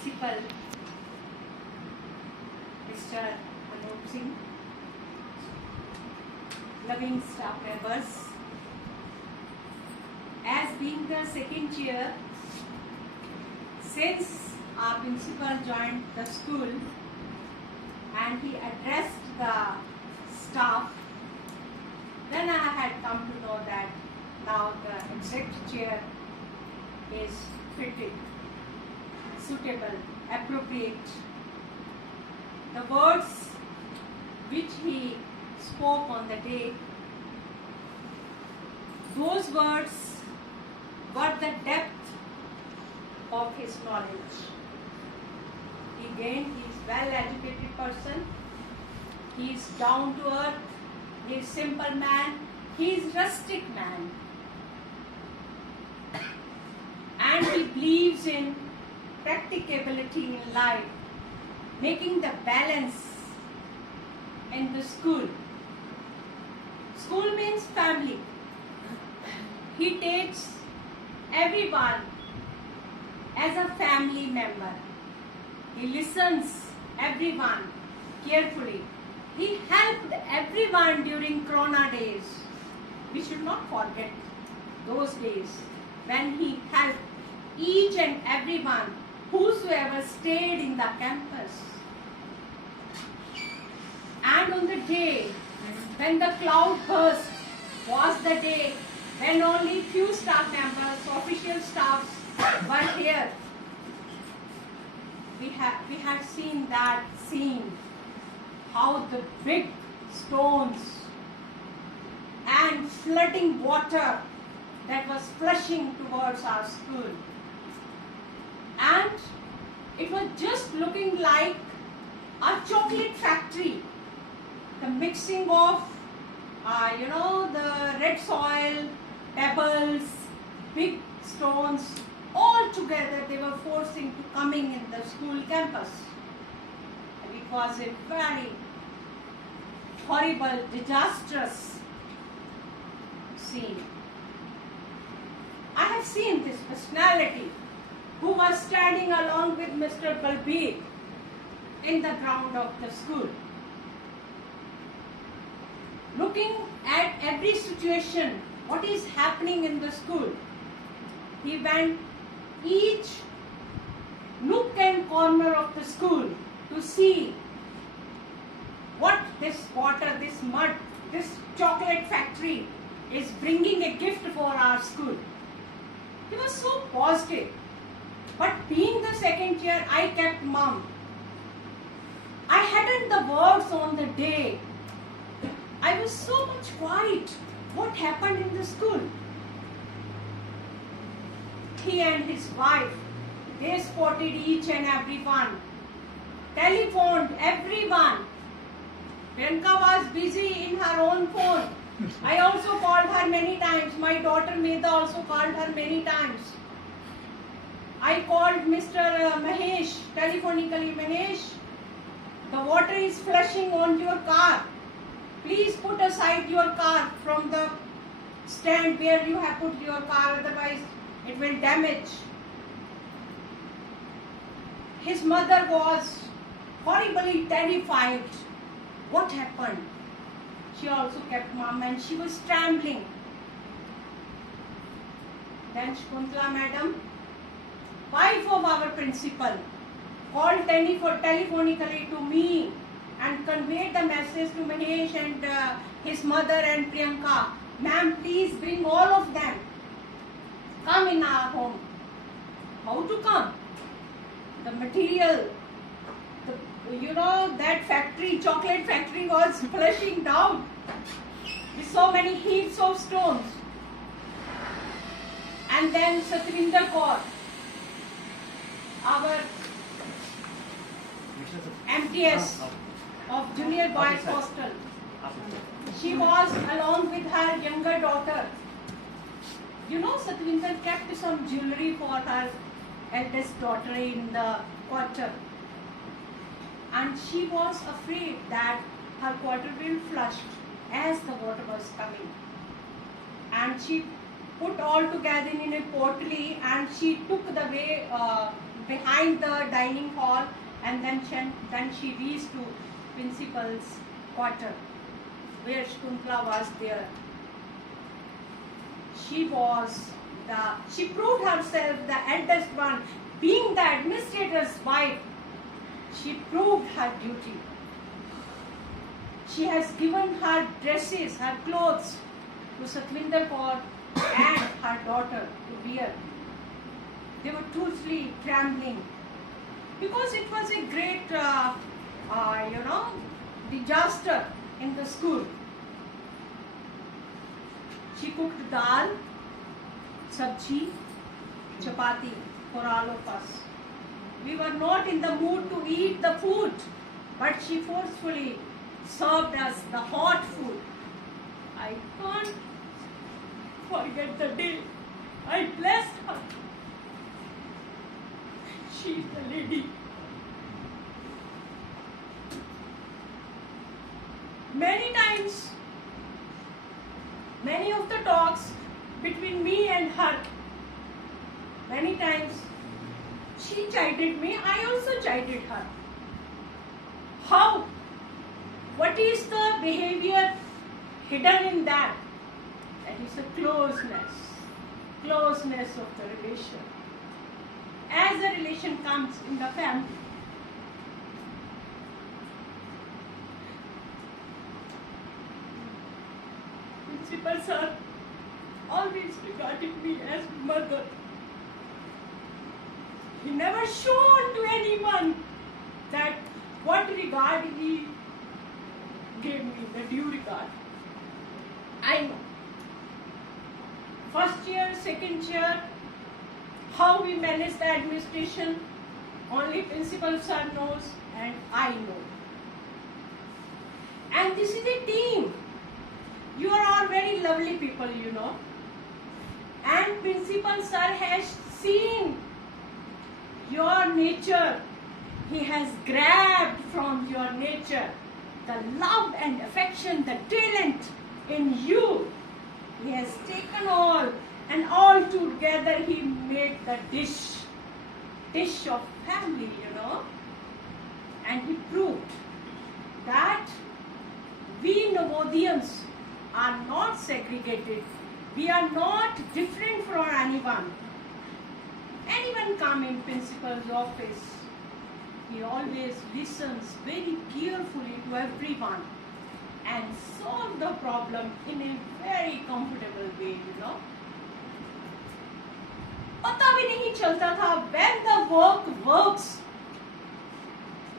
Principal, Mr. Anup Singh, loving staff members, as being the second chair, since our principal joined the school and he addressed the staff, then I had come to know that now the exact chair is fitted, suitable, appropriate. The words which he spoke on the day, those words were the depth of his knowledge. He is well-educated person, he is down to earth, he is simple man, he is rustic man. And he believes in practicability in life, making the balance in the school. School means family. He takes everyone as a family member. He listens everyone carefully. He helped everyone during Corona days. We should not forget those days when he helped each and everyone whosoever stayed in the campus. And on the day when the cloud burst was the day when only few staff members, official staffs were here. We had seen that scene, how the big stones and flooding water that was flushing towards our school. And it was just looking like a chocolate factory. The mixing of, the red soil, pebbles, big stones, all together they were forcing to coming in the school campus. And it was a very horrible, disastrous scene. I have seen this personality who was standing along with Mr. Balbir in the ground of the school, looking at every situation, what is happening in the school. He went each nook and corner of the school to see what this water, this mud, this chocolate factory is bringing a gift for our school. He was so positive. But being the second chair, I kept mum. I hadn't the words on the day. I was so much quiet. What happened in the school? He and his wife, they spotted each and everyone, telephoned everyone. Priyanka was busy in her own phone. I also called her many times. My daughter Medha also called her many times. I called Mr. Mahesh telephonically. Mahesh, the water is flushing onto your car. Please put aside your car from the stand where you have put your car, otherwise it will damage. His mother was horribly terrified. What happened? She also kept mum and she was trembling. Then Shakuntala madam, wife of our principal, called telephonically to me and conveyed the message to Mahesh and his mother and Priyanka. Ma'am, please bring all of them. Come in our home. How to come? The material, that factory, chocolate factory was flushing down with so many heaps of stones. And then Satvinder Kaur, our MTS of Junior Boys Hostel, she was along with her younger daughter. Satvinder kept some jewelry for her eldest daughter in the quarter. And she was afraid that her quarter will flush as the water was coming. And she put all together in a pottery and she took the way behind the dining hall, and then she reached to principal's quarter, where Shakuntala was there. She proved herself the eldest one, being the administrator's wife. She proved her duty. She has given her dresses, her clothes to Satvinder Kaur and her daughter to wear. They were totally trembling because it was a great, disaster in the school. She cooked dal, sabji, chapati for all of us. We were not in the mood to eat the food, but she forcefully served us the hot food. I can't forget the day I blessed her. She is the lady. Many times, many of the talks between me and her, many times she chided me, I also chided her. How? What is the behavior hidden in that? That is a closeness of the relation. As a relation comes in the family, Principal sir always regarded me as mother. He never showed to anyone that what regard he gave me, the due regard. I know. First year, second year, how we manage the administration, only principal sir knows and I know. And this is a team. You are all very lovely people, you know. And principal sir has seen your nature. He has grabbed from your nature the love and affection, the talent in you. He has taken all, and all together he made the dish of family, you know. And he proved that we Navodiyans are not segregated. We are not different from anyone. Anyone come in principal's office, he always listens very carefully to everyone and solve the problem in a very comfortable way, you know. पता भी नहीं चलता था when the work works,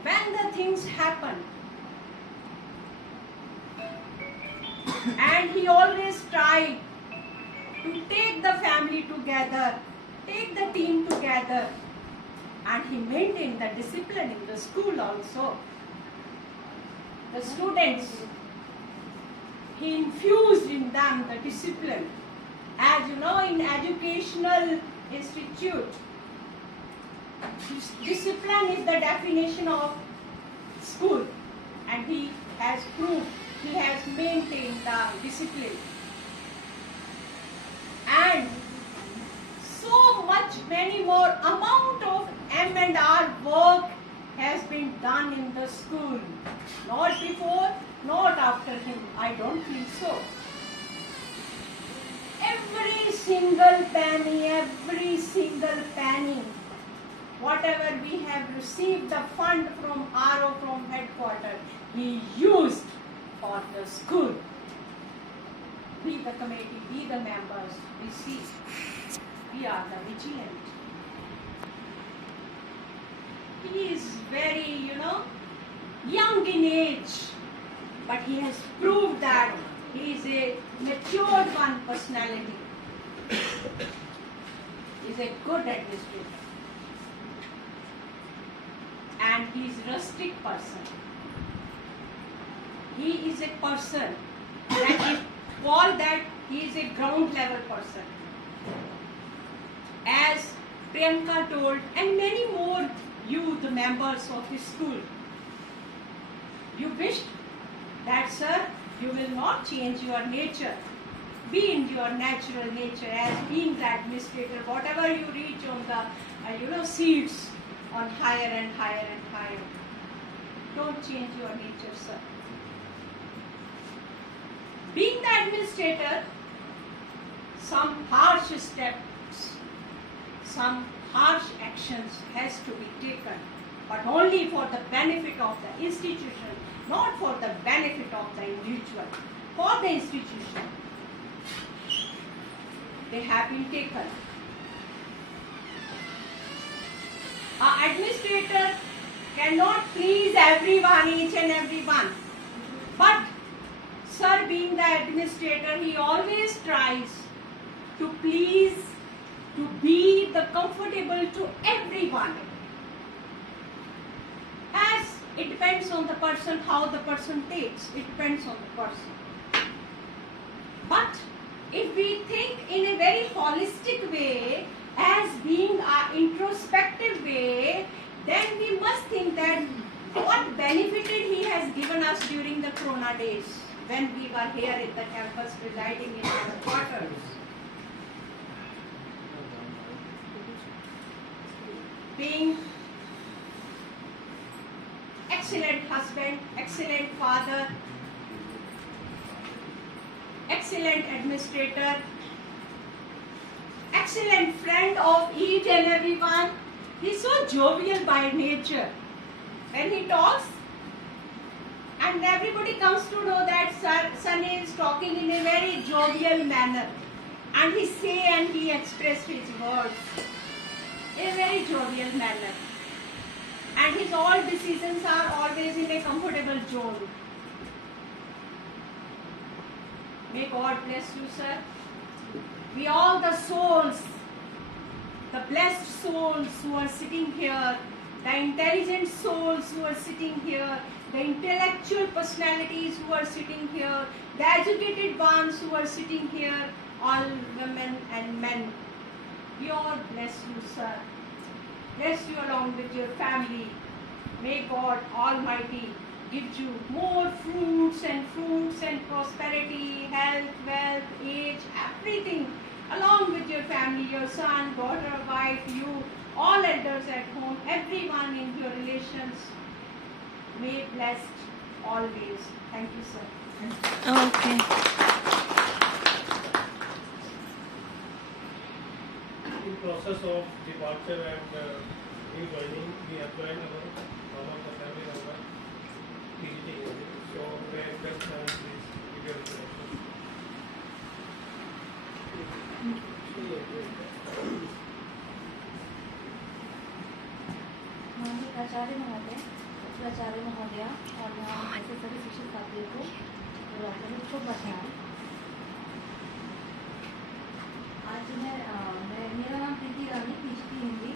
when the things happen. And he always tried to take the family together, take the team together, and he maintained the discipline in the school also. The students, he infused in them the discipline. As you know, in educational institute, discipline is the definition of school, and he has proved, he has maintained the discipline. And so much many more amount of M&R work has been done in the school. Not before, not after him. I don't think so. Every single penny, whatever we have received the fund from RO, from headquarters, he used for the school. We the committee, we the members, we see, we are the vigilant. He is very, young in age, but he has proved that he is a matured one personality. He is a good administrator. And he is a rustic person. He is a person that is called that he is a ground level person. As Priyanka told, and many more you, the members of this school, you wished that, sir, you will not change your nature. Be in your natural nature as being the administrator. Whatever you reach on the, seats, on higher and higher and higher. Don't change your nature, sir. Being the administrator, some harsh steps, some harsh actions has to be taken, but only for the benefit of the institution, not for the benefit of the individual. For the institution, they have been taken. An administrator cannot please everyone, each and everyone. But sir, being the administrator, he always tries to please, to be the comfortable to everyone. As it depends on the person, how the person takes. It depends on the person. But if we think in a very holistic way, as being an introspective way, then we must think that what benefited he has given us during the Corona days when we were here in the campus residing in our quarters. Being excellent husband, excellent father, excellent administrator, excellent friend of each and everyone. He's so jovial by nature. When he talks, and everybody comes to know that Sunny is talking in a very jovial manner, and he say and he express his words in a very jovial manner, and his all decisions are always in a comfortable zone. May God bless you, sir. We all the souls, the blessed souls who are sitting here, the intelligent souls who are sitting here, the intellectual personalities who are sitting here, the educated ones who are sitting here, all women and men. We all bless you, sir. Bless you along with your family. May God Almighty give you more fruits and prosperity, health, wealth, age, everything, along with your family, your son, daughter, wife, you, all elders at home, everyone in your relations. May blessed always. Thank you, sir. Okay. In process of departure and new joining, we have joined one of the family member visiting us. So may I request please give your introduction. माननीय प्राचार्य महोदय, प्राचार्य महोदया और यहाँ ऐसे सभी शिक्षक साथियों को शुभ मध्याह्न। आज मेरा नाम प्रीति रानी, पीएचडी हिंदी।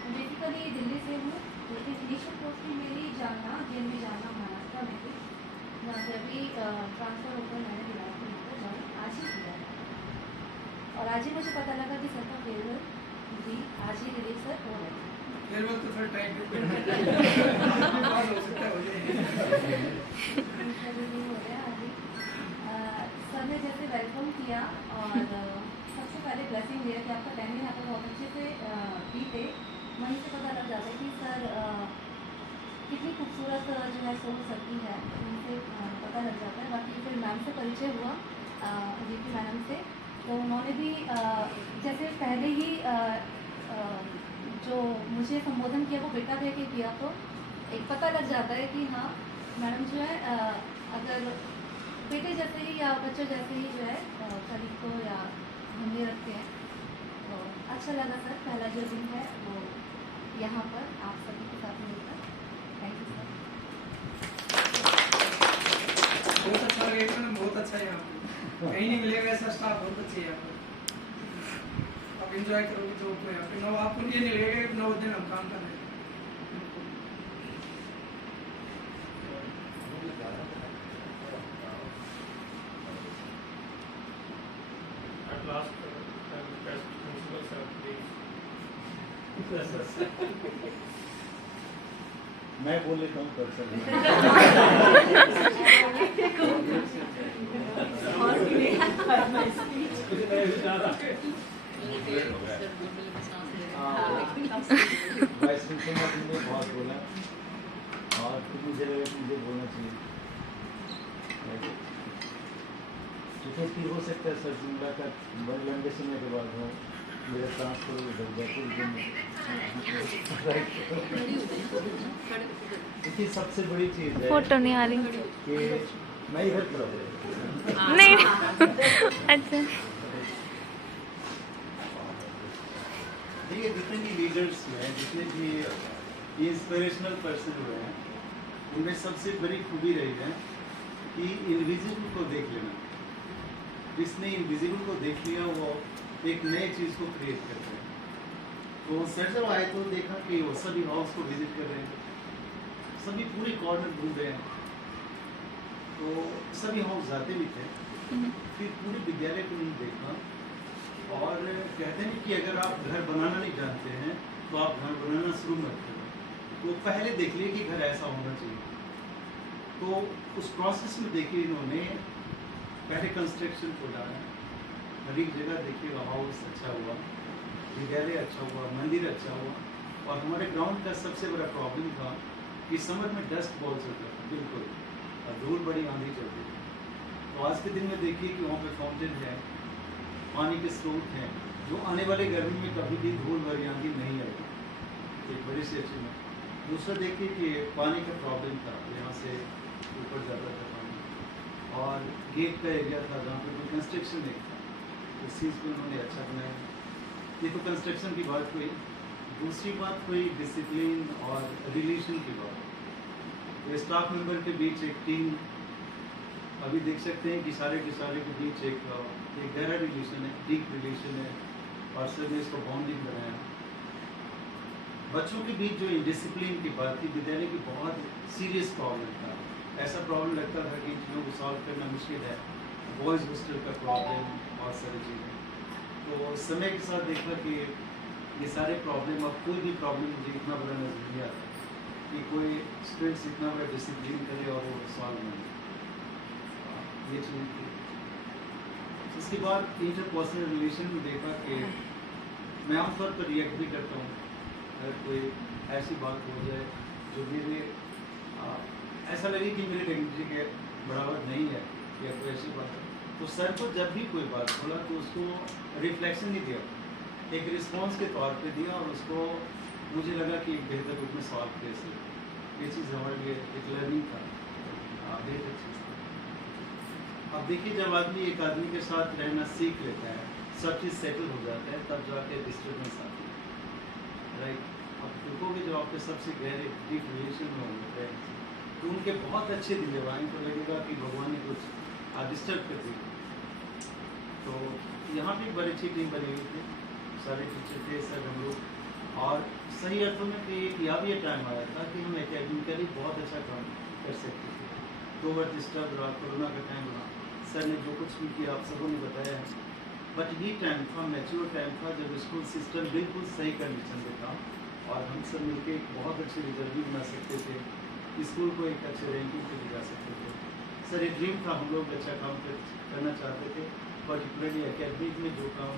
मैं बेसिकली दिल्ली से हूँ, लेकिन इनिशियल पोस्टिंग मेरी जालना, जेएनवी जालना, महाराष्ट्र में थी, जहाँ से अभी ट्रांसफ़र होकर मैंने बिलासपुर में ज्वाइन आज ही किया है। और आज ही मुझे पता लगा कि सर का फेयरवेल जी आज ही रिलीज सर हो रहा है। फेयरवेल तो थोड़ा टाइम हो सकता है हो गया अभी। सर ने जैसे वेलकम किया और सबसे पहले ब्लेसिंग दिया कि आपका 10 दिन आपको बहुत अच्छे से बीते। वहीं से पता लग जाता है कि सर कितनी खूबसूरत जो है सोच सकती है, उनसे पता लग जाता है। बाकी फिर मैम से परिचय हुआ, जीपी मैडम से, तो उन्होंने भी जैसे पहले ही जो मुझे संबोधन किया वो बेटा कह के किया, तो एक पता लग जाता है कि हाँ मैडम जो है अगर बेटे जैसे ही या बच्चों जैसे ही जो है शरीर को या हिंदी रखते हैं। तो अच्छा लगा सर, पहला जो दिन है वो यहाँ पर आप सभी के साथ मिलकर। Thank you sir. बहुत अच्छा लगेगा, बहुत अच्छा है यहाँ पे, कहीं नहीं मिलेगा ऐसा स्टाफ, बहुत अच्छे है यहाँ पे। आप एंजॉय करोगे तो यहाँ पे आपको ये नहीं लगेगा कि 9 दिन हम काम कर रहे हैं। At last, I request principal sir, please. मैं बोल लेता हूँ पर्सन। वाइस प्रिंसिपल सुना तुमने बहुत बोला और फिर मुझे लगा कि मुझे बोलना चाहिए। क्योंकि हो सकता है सर मुलाकात बड़े लंबे समय के बाद हो, मेरा ट्रांसफर हो जयपुर देखिए सबसे बड़ी चीज़ है फोटो नहीं आ रही कि मैं इधर खड़ा हूँ। नहीं अच्छा देखिए जितने भी लीडर्स हुए हैं, जितने भी इंस्पिरेशनल पर्सन हुए हैं, उनमें सबसे बड़ी खूबी रही है कि इनविजिबल को देख लेना। जिसने इनविजिबल को देख लिया वो एक नई चीज़ को क्रिएट करते हैं। तो सर जब आए तो देखा कि वो सभी हाउस को विजिट कर रहे हैं, सभी पूरे कॉर्नर घूम रहे हैं, तो सभी हाउस जाते भी थे, फिर पूरे विद्यालय को नहीं देखा। और कहते हैं कि अगर आप घर बनाना नहीं जानते हैं तो आप घर बनाना शुरू मत करो, तो पहले देख लिए कि घर ऐसा होना चाहिए। तो उस प्रोसेस में देखिए इन्होंने पहले कंस्ट्रक्शन को डाला, हर एक जगह देखिएगा हाउस अच्छा हुआ, विद्यालय अच्छा हुआ, मंदिर अच्छा हुआ। और हमारे ग्राउंड का सबसे बड़ा प्रॉब्लम था कि समर में डस्ट बॉल्स होता था बिल्कुल, और धूल बड़ी आंधी चलती थी। तो आज के दिन में देखिए कि वहाँ पे फाउंटेन है, पानी के स्रोत हैं, जो आने वाले गर्मी में कभी भी धूल भरी आंधी नहीं आएगी, एक बड़ी सी अच्छी बात। दूसरा देखिए कि पानी का प्रॉब्लम था, यहाँ से ऊपर जाता था पानी, और गेट का एरिया था जहाँ पे कोई कंस्ट्रक्शन नहीं था, उस चीज़ को उन्होंने अच्छा बनाया। ये तो कंस्ट्रक्शन की बात हुई। दूसरी बात हुई डिसिप्लिन और रिलेशन की बात। तो स्टाफ मेंबर के बीच एक टीम, अभी देख सकते हैं कि सारे के बीच एक गहरा रिलेशन है, डीप रिलेशन है, और सर ने इसको बॉन्डिंग बनाया। बच्चों के बीच जो डिसिप्लिन की बात थी, विद्यालय की बहुत सीरियस प्रॉब्लम था। ऐसा प्रॉब्लम लगता था कि चीज़ों को सॉल्व करना मुश्किल है, बॉयज़ हॉस्टल का प्रॉब्लम, बहुत सारी चीज़ें। तो समय के साथ देखा कि ये सारे प्रॉब्लम, अब कोई भी प्रॉब्लम मुझे इतना बड़ा नजर नहीं आता कि कोई स्टूडेंट्स इतना बड़ा डिसिप्लिन करे और वो सॉल्व नहीं, ये चीज़ थी। इसके बाद इंटरपर्सनल रिलेशन में देखा कि मैं आमतौर पर रिएक्ट भी करता हूँ अगर कोई ऐसी बात हो जाए जो मेरे ऐसा लगे कि मेरे डिग्निटी के बराबर नहीं है, या कोई ऐसी बात है, तो सर को जब भी कोई बात बोला तो उसको रिफ्लेक्शन नहीं दिया, एक रिस्पॉन्स के तौर पे दिया, और उसको मुझे लगा कि एक बेहतर रूप में सॉल्व कैसे। ये चीज़ हमारे लिए एक लर्निंग था, बेहतर चीज़ थी। अब देखिए जब आदमी एक आदमी के साथ रहना सीख लेता है, सब चीज़ सेटल हो जाता है, तब जाके डिस्टर्बेंस आती है, राइट। अब देखोगे जो आपके सबसे गहरे डीप रिलेशन में होते हैं तो उनके बहुत अच्छे दिन जब आएंगे तो लगेगा कि भगवान ने कुछ डिस्टर्ब कर दिया। तो यहाँ भी बड़ी अच्छी टीम बनी हुई थी, सारे टीचर थे, सर हम लोग, और सही अर्थों में कि यह भी टाइम आया था कि हम एकेडमिकली बहुत अच्छा काम कर सकते थे। 2 बार डिस्टर्ब रहा, कोरोना का टाइम रहा, सर ने जो कुछ भी किया आप सबों ने बताया है, बट ये टाइम था, मैच्योर टाइम था, जब स्कूल सिस्टम बिल्कुल सही कंडीशन में था, और हम सब मिलकर एक बहुत अच्छे रिजल्ट भी बना सकते थे, स्कूल को एक अच्छे रैंकिंग पे ले जा सकते थे। सर एक ड्रीम था, हम लोग अच्छा काम करना चाहते थे, पर्टिकुलरली एकेडमिक में जो काम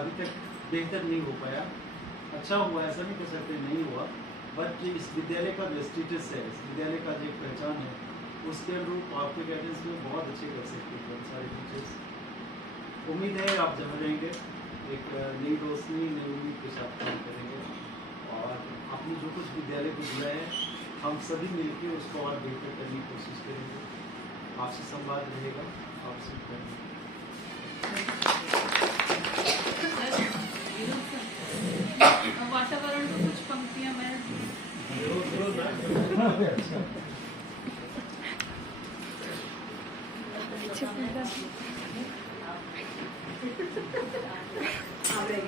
अभी तक बेहतर नहीं हो पाया, अच्छा हुआ ऐसा नहीं कह सकते नहीं हुआ, बट इस विद्यालय का जो स्टेटस है, इस विद्यालय का जो पहचान है, उसके अनुरूप आपके गाइडेंस में बहुत अच्छे कर सकते थे हम सारे टीचर्स। उम्मीद है आप जहाँ रहेंगे एक नई रोशनी, नई उम्मीद के साथ काम करेंगे, और अपनी जो कुछ विद्यालय को जुड़ा है हम सभी मिलकर उसको और बेहतर करने की कोशिश करेंगे। आपसे संवाद रहेगा, आपसे करेंगे। वातावरण को कुछ पंक्तियां मैं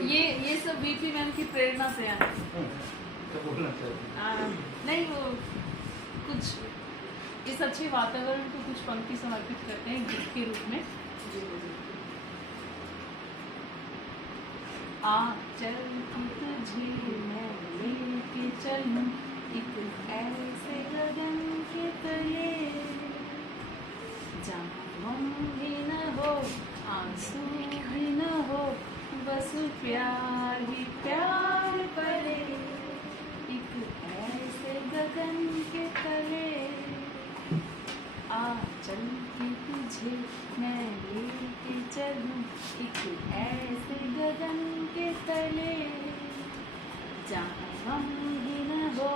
ये सब वीपी मैम की प्रेरणा से आए। नहीं वो कुछ इस अच्छे वातावरण को कुछ पंक्ति समर्पित करते हैं गीत के रूप में। आ चल तुझे मैं लेके चलूं एक ऐसे गगन के तले, जहाँ गम भी न हो, आंसू भी न हो, बस प्यार ही प्यार पड़े, एक तुझे मैं लेके चलूं एक ऐसे गगन के तले, जहाँ गम भी न हो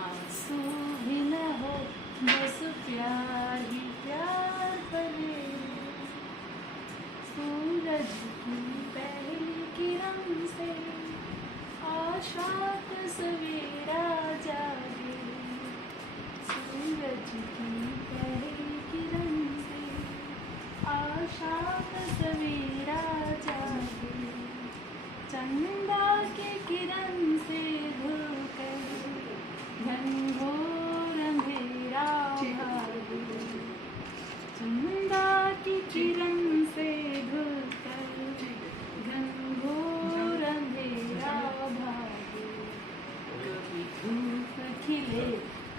आंसू भी न हो, बस प्यार ही प्यार पले। सूरज की पहली किरण से आशा का सवेरा जागे, सूरज की पहली किरण से आशा का सवेरा जागे, चंदा के किरण से धुलकर घनघोर अंधेरा भागे, चंदा की किरण से धुलकर घनघोर अंधेरा भागे, कभी धूप खिले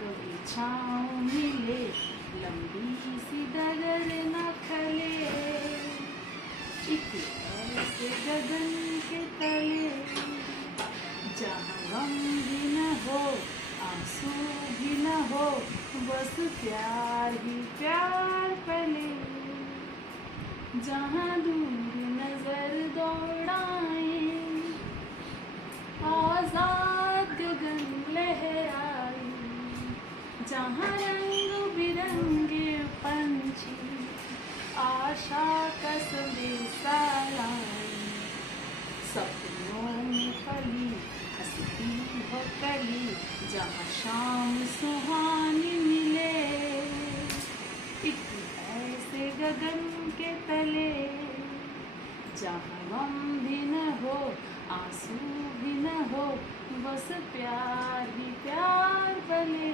कभी छाँव मिले, लंबी सी डगर न खले, एक ऐसे गगन के तले, जहाँ गम भी न हो आंसू भी न हो, बस प्यार ही प्यार पले। जहाँ दूर नजर दौड़ाए आजाद गगन लहराए, जहाँ रंग बिरंगे पंछी आशा का संदेशा लाए, सपनों में फली हंसती हो कली, जहाँ शाम सुहानी मिले, एक ऐसे गगन के तले, जहाँ गम भी न हो आंसू भी न हो, बस प्यार ही प्यार पले,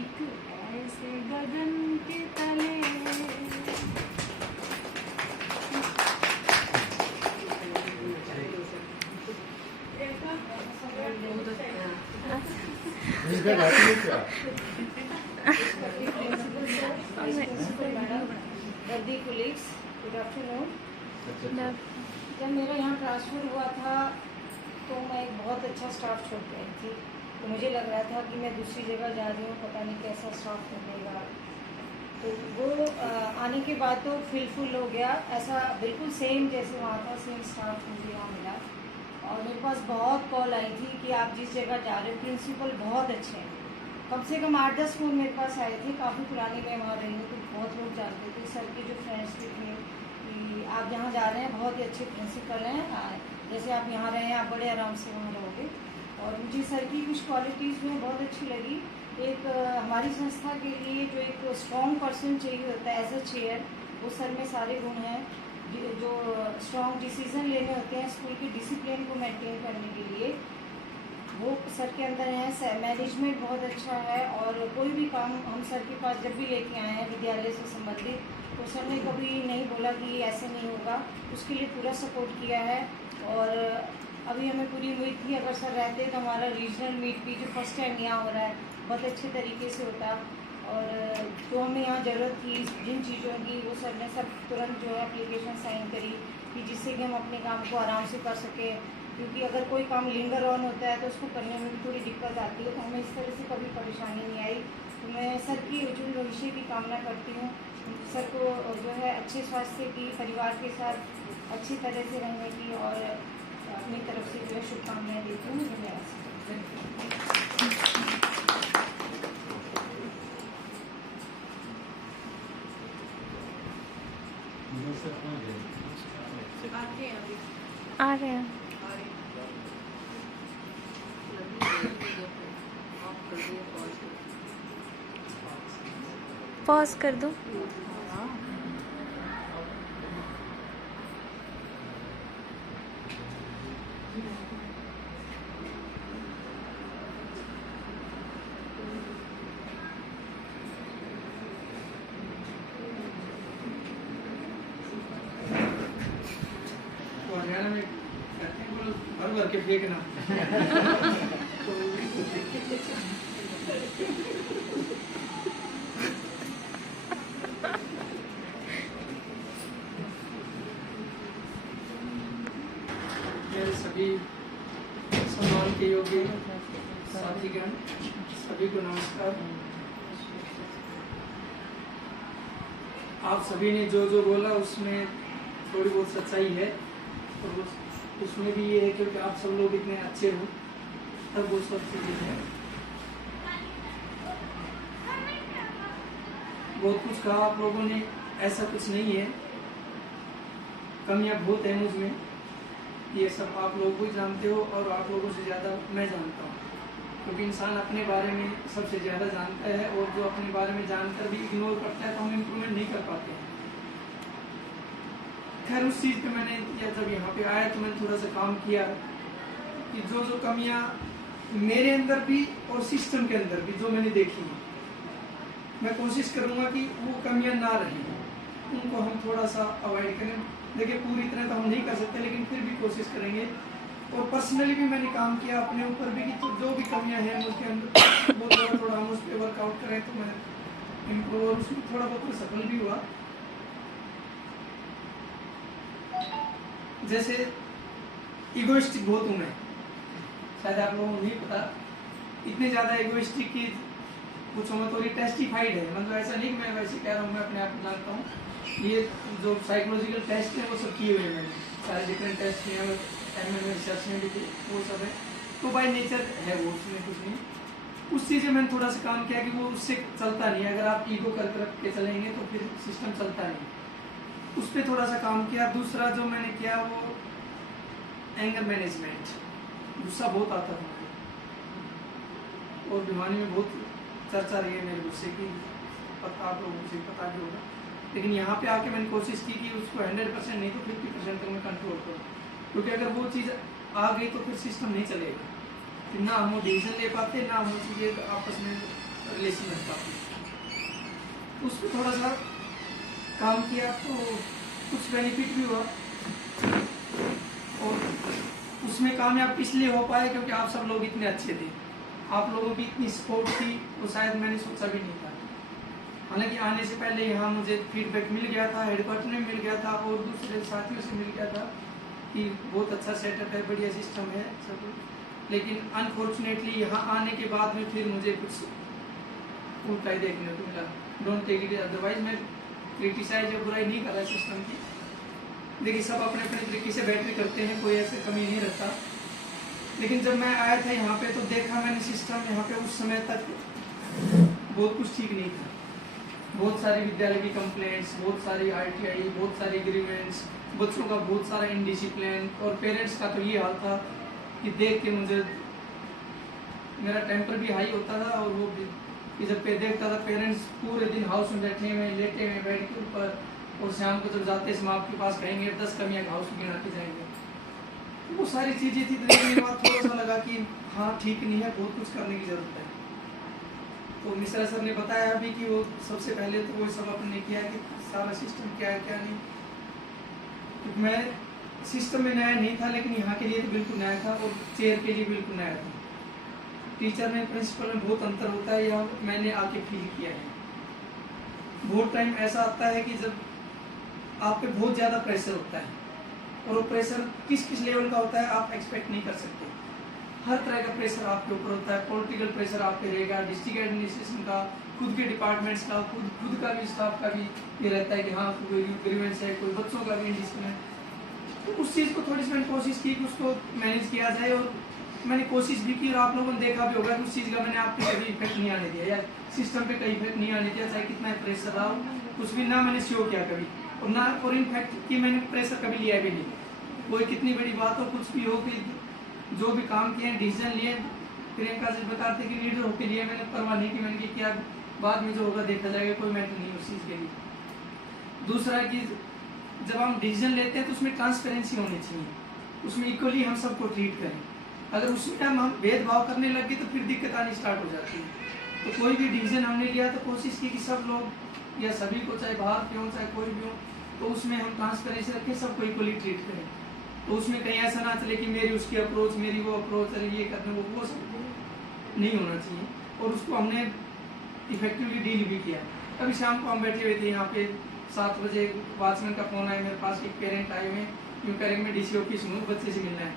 एक ऐसे गगन के तले। वर्दी colleagues, good afternoon. जब मेरा यहाँ ट्रांसफ़र हुआ था तो मैं एक बहुत अच्छा स्टाफ छोड़ गई थी, तो मुझे लग रहा था कि मैं दूसरी जगह जा रही हूँ, पता नहीं कैसा स्टाफ मिलेगा। तो वो आने के बाद तो फुल हो गया, ऐसा बिल्कुल सेम जैसे वहाँ था सेम स्टाफ मुझे यहाँ मिला। और मेरे पास बहुत कॉल आई थी कि आप जिस जगह जा रहे हो प्रिंसिपल बहुत अच्छे हैं, कम से कम 8-10 फ़ोन मेरे पास आए थे। काफ़ी पुरानी मैं वहाँ रही हूँ तो बहुत लोग जानते थे, सर के जो फ्रेंड्स थे कि आप जहाँ जा रहे हैं बहुत ही अच्छे प्रिंसिपल हैं, जैसे आप यहाँ रहे हैं आप बड़े आराम से वहाँ रहोगे। और मुझे सर की कुछ क्वालिटीज़ में बहुत अच्छी लगी। एक हमारी संस्था के लिए जो एक स्ट्रॉन्ग पर्सन चाहिए होता है एज अ चेयर, वो सर में सारे गुण हैं। जो स्ट्रॉन्ग डिसीज़न लेने होते हैं स्कूल की डिसिप्लिन को मेंटेन करने के लिए, वो सर के अंदर है। मैनेजमेंट बहुत अच्छा है और कोई भी काम हम सर के पास जब भी लेके आए हैं विद्यालय से संबंधित, तो सर ने कभी नहीं बोला कि ऐसे नहीं होगा, उसके लिए पूरा सपोर्ट किया है। और अभी हमें पूरी उम्मीद थी अगर सर रहते तो हमारा रीजनल मीट भी जो फर्स्ट टाइम यहाँ हो रहा है बहुत अच्छे तरीके से होता। और जो हमें यहाँ ज़रूरत थी जिन चीज़ों की, वो सर ने सब तुरंत जो है एप्लीकेशन साइन करी कि जिससे कि हम अपने काम को आराम से कर सकें, क्योंकि अगर कोई काम लिंगर ऑन होता है तो उसको करने में भी थोड़ी दिक्कत आती है। तो हमें इस तरह से कभी परेशानी नहीं आई। तो मैं सर की उज्जवल भविष्य की कामना करती हूँ, सर को जो है अच्छे स्वास्थ्य की, परिवार के साथ अच्छी तरह से रहने की, और अपनी तरफ से जो है शुभकामनाएँ देती हूँ। धन्यवाद। आ रहे हैं। पॉज कर दो। हरियाणा में कहते हैं बोल भर भर के फेंकना। मेरे सभी सम्मान के योग्य साथीगण, सभी को नमस्कार। आप सभी ने जो जो बोला उसमें थोड़ी बहुत सच्चाई है, और उसमें भी ये है क्योंकि आप सब लोग इतने अच्छे हो तब वो सब चीज़ें हैं। बहुत कुछ कहा आप लोगों ने, ऐसा कुछ नहीं है, कमियां बहुत है मुझ में, ये सब आप लोग भी जानते हो और आप लोगों से ज़्यादा मैं जानता हूँ, क्योंकि इंसान अपने बारे में सबसे ज़्यादा जानता है, और जो अपने बारे में जानकर भी इग्नोर करता है तो हम इम्प्रूवमेंट नहीं कर पाते हैं। खैर उस चीज़ पे मैंने या जब यहाँ पे आया तो मैंने थोड़ा सा काम किया कि जो जो कमियाँ मेरे अंदर भी और सिस्टम के अंदर भी जो मैंने देखी है, मैं कोशिश करूँगा कि वो कमियाँ ना रहें, उनको हम थोड़ा सा अवॉइड करें। देखिए पूरी तरह तो हम नहीं कर सकते, लेकिन फिर भी कोशिश करेंगे। और पर्सनली भी मैंने काम किया अपने ऊपर भी कि तो जो भी कमियां हैं उसके अंदर वो थोड़ा हम उस पर वर्कआउट करें तो मैं इम्प्रूव, और उसमें थोड़ा बहुत सफल भी हुआ। जैसे इगोइस्टिक बहुत हूँ मैं, शायद आप लोगों को नहीं पता, इतने ज़्यादा इगोइस्टिक की पूछो मत, और ये टेस्टिफाइड है, मतलब ऐसा नहीं कि मैं वैसे कह रहा हूँ, मैं अपने आप को जानता हूँ। ये जो साइकोलॉजिकल टेस्ट है वो सब किए हुए हैं मैंने, सारे डिफरेंट टेस्ट किए हैं, एमए में रिसर्च में भी वो सब है, तो बाय नेचर है वो, उसमें कुछ नहीं। उस चीज़ में मैंने थोड़ा सा काम किया कि वो उससे चलता नहीं है, अगर आप ईगो कर रख के चलेंगे तो फिर सिस्टम चलता नहीं, उस पर थोड़ा सा काम किया। दूसरा जो मैंने किया वो एंगर मैनेजमेंट, गुस्सा बहुत आता था मुझे, और भिवानी में बहुत चर्चा रही है मेरे गुस्से की, पता आप लोगों से पता भी होगा, लेकिन यहाँ पे आके मैंने कोशिश की कि उसको 100% नहीं तो 50% तक मैं कंट्रोल करूँ, क्योंकि अगर वो चीज़ आ गई तो फिर सिस्टम नहीं चलेगा, फिर ना हम वो डिसीजन ले पाते, ना हम वो चीज़ें आपस में रिलेशन रख पाते। उस पर थोड़ा सा काम किया तो कुछ बेनिफिट भी हुआ, और उसमें कामयाब इसलिए हो पाए क्योंकि आप सब लोग इतने अच्छे थे, आप लोगों की इतनी सपोर्ट थी, वो शायद मैंने सोचा भी नहीं था। हालांकि आने से पहले यहाँ मुझे फीडबैक मिल गया था, हेडक्वार्टर में मिल गया था, और दूसरे साथियों से मिल गया था कि बहुत अच्छा सेटअप है, बढ़िया सिस्टम है सब, लेकिन अनफॉर्चुनेटली यहाँ आने के बाद में फिर मुझे कुछ उल्टा ही देखने को मिला। डोंट टेक इट अदरवाइज, मैं क्रिटिसाइज या बुराई नहीं कर रहा सिस्टम की, देखिए सब अपने अपने तरीके से बैटरी करते हैं, कोई ऐसे कमी नहीं रखता, लेकिन जब मैं आया था यहाँ पे तो देखा मैंने सिस्टम यहाँ पे उस समय तक बहुत कुछ ठीक नहीं था, बहुत सारी विद्यालय की कंप्लेंट्स, बहुत सारी RTI, बहुत सारे एग्रीमेंट्स, बच्चों का बहुत सारा इनडिसिप्लिन, और पेरेंट्स का तो ये हाल था कि देख के मुझे मेरा टेम्पर भी हाई होता था, और वो भी जब पे देखता था पेरेंट्स पूरे दिन हाउस में बैठे हुए, लेटे हुए बेड के ऊपर, और शाम को जब जाते समय आपके पास कहेंगे 10 कमियाँ हाउस में गिनाते जाएंगे, वो सारी चीज़ें थी। देखने के बाद थोड़ा सा लगा कि हाँ ठीक नहीं है, बहुत कुछ करने की ज़रूरत है। तो मिश्रा सर ने बताया अभी कि वो सबसे पहले तो वो सब अपने किया कि सारा सिस्टम क्या है क्या नहीं, तो मैं सिस्टम में नया नहीं था, लेकिन यहाँ के लिए तो बिल्कुल नया था, और चेयर के लिए बिल्कुल नया था। टीचर में प्रिंसिपल में बहुत अंतर होता है, यह मैंने आके फील किया है। बहुत टाइम ऐसा आता है कि जब आप पे बहुत ज़्यादा प्रेशर होता है, और वो प्रेशर किस किस लेवल का होता है आप एक्सपेक्ट नहीं कर सकते। हर तरह का प्रेशर आपके ऊपर होता है, पॉलिटिकल प्रेशर आप पे रहेगा, डिस्ट्रिक्ट एडमिनिस्ट्रेशन का, खुद के डिपार्टमेंट्स का, खुद का भी स्टाफ का भी ये रहता है कि हाँ कोई ग्रीवेंस है, कोई बच्चों का भी इंडिसिप्लिन। तो उस चीज़ को थोड़ी सी मैंने कोशिश की कि उसको मैनेज किया जाए, और मैंने कोशिश भी की, और आप लोगों ने देखा भी होगा कि उस चीज़ का मैंने आप पे कभी इफेक्ट नहीं आने दिया, या सिस्टम पे कहीं इफेक्ट नहीं आने दिया, चाहे कितना प्रेशर रहा, कुछ भी ना मैंने शो किया कभी, और ना और इनफैक्ट कि मैंने प्रेशर कभी लिया भी नहीं। कोई कितनी बड़ी बात हो, कुछ भी हो, कि जो भी काम किए डिसीजन लिए, प्रियंका से बताते कि लीडर होकर लिए, मैंने परवाह नहीं की, मैंने कि क्या बाद में जो होगा देखा जाएगा, कोई मैटर नहीं उस चीज़ के लिए। दूसरा कि जब हम डिसीजन लेते हैं तो उसमें ट्रांसपेरेंसी होनी चाहिए, उसमें इक्वली हम सबको ट्रीट करें। अगर उसमें हम भेदभाव करने लगे तो फिर दिक्कत आनी स्टार्ट हो जाती है। तो कोई भी डिसीजन हमने लिया तो कोशिश की कि सब लोग या सभी को, चाहे बाहर के हों चाहे कोई भी हो, तो उसमें हम ट्रांसपेरेंसी रखें, सबको इक्वली ट्रीट करें। तो उसमें कहीं ऐसा ना चले कि मेरी उसकी अप्रोच, मेरी वो अप्रोच, अरे ये करने वो सब नहीं होना चाहिए। और उसको हमने इफेक्टिवली डील भी किया। कभी शाम को हम बैठे हुए थे यहाँ पे 7 बजे, वॉचमैन का फोन आया मेरे पास, एक पेरेंट आए हुए, क्यों करेंगे मैं DC ऑफिस हूँ, बच्चे से मिलना है।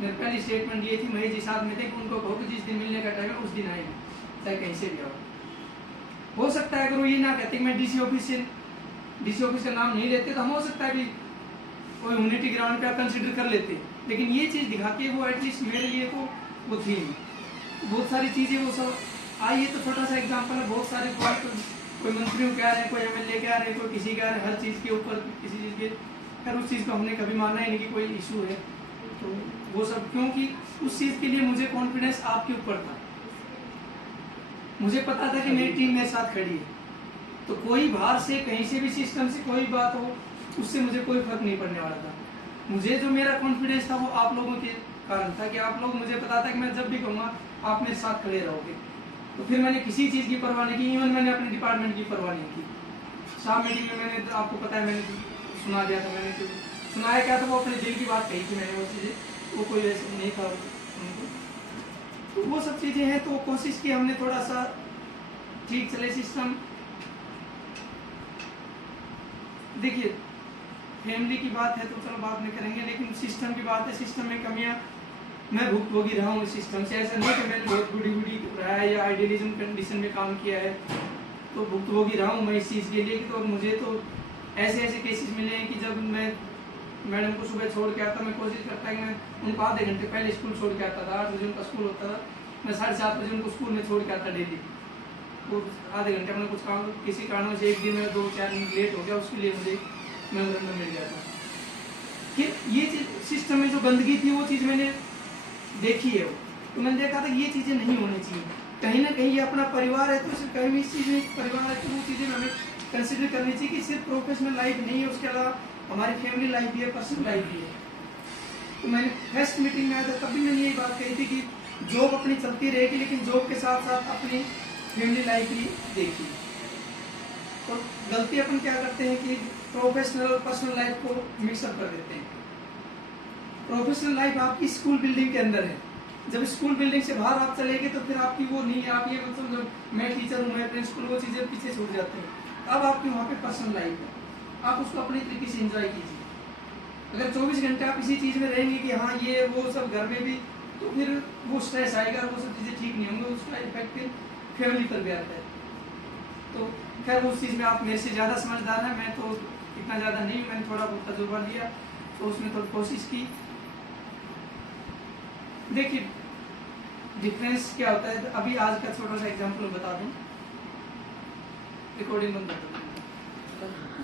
मेरे पहली स्टेटमेंट ये थी, महेश जी साथ में थे, कि उनको कहो कि जिस दिन मिलने का टाइम है उस दिन आएंगे, चाहे कहीं से भी आओ। हो सकता है अगर वो ये ना कहते कि मैं DC ऑफिस से डीसी ऑफिस का नाम नहीं लेते तो हम हो सकता है भी कोई यूनिटी ग्राउंड पे आप कंसिडर कर लेते, लेकिन ये चीज़ दिखा के वो एटलीस्ट मेरे लिए तो वो थी नहीं। बहुत सारी चीज़ें वो सब आई है, तो छोटा सा एग्जाम्पल है, बहुत सारे पॉइंट कोई मंत्री कह रहे हैं, कोई एमएलए कह रहे हैं, कोई किसी कह रहे हैं, हर चीज़ के ऊपर किसी चीज़ के, खैर उस चीज़ को हमने कभी माना ही नहीं कि कोई इशू है। तो वो सब क्योंकि उस चीज़ के लिए मुझे कॉन्फिडेंस आपके ऊपर था, मुझे पता था कि मेरी टीम मेरे साथ खड़ी है, तो कोई बाहर से कहीं से भी सिस्टम से कोई बात हो उससे मुझे कोई फर्क नहीं पड़ने वाला था। मुझे जो मेरा कॉन्फिडेंस था वो आप लोगों के कारण था कि आप लोग, मुझे पता था कि मैं जब भी कहूँगा आप मेरे साथ खड़े रहोगे। तो फिर मैंने किसी चीज़ की परवाह नहीं की, इवन मैंने अपने डिपार्टमेंट की परवाह नहीं की। शाम मीटिंग में मैंने आपको पता है मैंने सुना दिया था, मैंने जो सुनाया क्या था वो अपने दिल की बात कही थी मैंने, वो चीज़ें वो कोई ऐसे नहीं था उनको, तो वो सब चीज़ें हैं। तो कोशिश की हमने थोड़ा सा ठीक चले सिस्टम। देखिए फैमिली की बात है तो चलो बात नहीं करेंगे, लेकिन सिस्टम की बात है, सिस्टम में कमियां मैं भुगतभोगी रहा हूँ इस सिस्टम से। ऐसा नहीं कि मैंने बहुत गुडी रहा है या आइडियलिज्म कंडीशन में काम किया है, तो भुगतभोगी रहा हूँ मैं इस चीज़ के लिए कि तो मुझे तो ऐसे केसेस मिले हैं कि जब मैं मैडम को सुबह छोड़ के आता, मैं कोशिश करता कि मैं उनको आधे घंटे पहले स्कूल छोड़ के आता था। 8 बजे उनका स्कूल होता था, मैं 7:30 बजे उनको स्कूल में छोड़ के आता डेली। वो आधे घंटे में कुछ काम किसी कारणों से एक दिन में 2-4 मिनट लेट हो गया, उसके लिए मुझे मेमोरेंडम मिल गया था। कि ये चीज़ सिस्टम में जो गंदगी थी वो चीज़ मैंने देखी है, तो मैंने देखा था कि ये चीज़ें नहीं होनी चाहिए। कहीं ना कहीं ये अपना परिवार है, तो सिर्फ कहीं भी इस चीज़ में परिवार है तो वो चीज़ें हमें कंसिडर करनी चाहिए कि सिर्फ प्रोफेशनल लाइफ नहीं है, उसके अलावा हमारी फैमिली लाइफ भी है, पर्सनल लाइफ भी है। तो मैंने फर्स्ट मीटिंग में आया था, तभी मैंने यही बात कही थी कि जॉब अपनी चलती रहेगी, लेकिन जॉब के साथ साथ अपनी फैमिली लाइफ भी देखी। तो गलती अपन क्या करते हैं कि प्रोफेशनल और पर्सनल लाइफ को मिक्सअप कर देते हैं। प्रोफेशनल लाइफ आपकी स्कूल बिल्डिंग के अंदर है, जब स्कूल बिल्डिंग से बाहर आप चले गए तो फिर आपकी वो नहीं है, आप ये मतलब जब मैं टीचर हूँ, मैं प्रिंसिपल, वो चीज़ें पीछे छूट जाती हैं। अब आपकी वहाँ पे पर्सनल लाइफ है, आप उसको अपनी तरीके से एंजॉय कीजिए। अगर 24 घंटे आप इसी चीज़ में रहेंगे कि हाँ ये वो सब घर में भी, तो फिर वो स्ट्रेस आएगा, वो सब चीज़ें ठीक नहीं होंगी, उसका इफेक्ट फिर फैमिली पर भी आता है। तो खैर उस चीज़ में आप मेरे से ज़्यादा समझदार हैं, मैं तो इतना ज़्यादा नहीं हूँ, मैंने थोड़ा बहुत तजुर्बा लिया तो उसमें थोड़ी कोशिश की। देखिए डिफरेंस क्या होता है, अभी आज का छोटा सा एग्जांपल बता दूं, रिकॉर्डिंग बंद कर दो।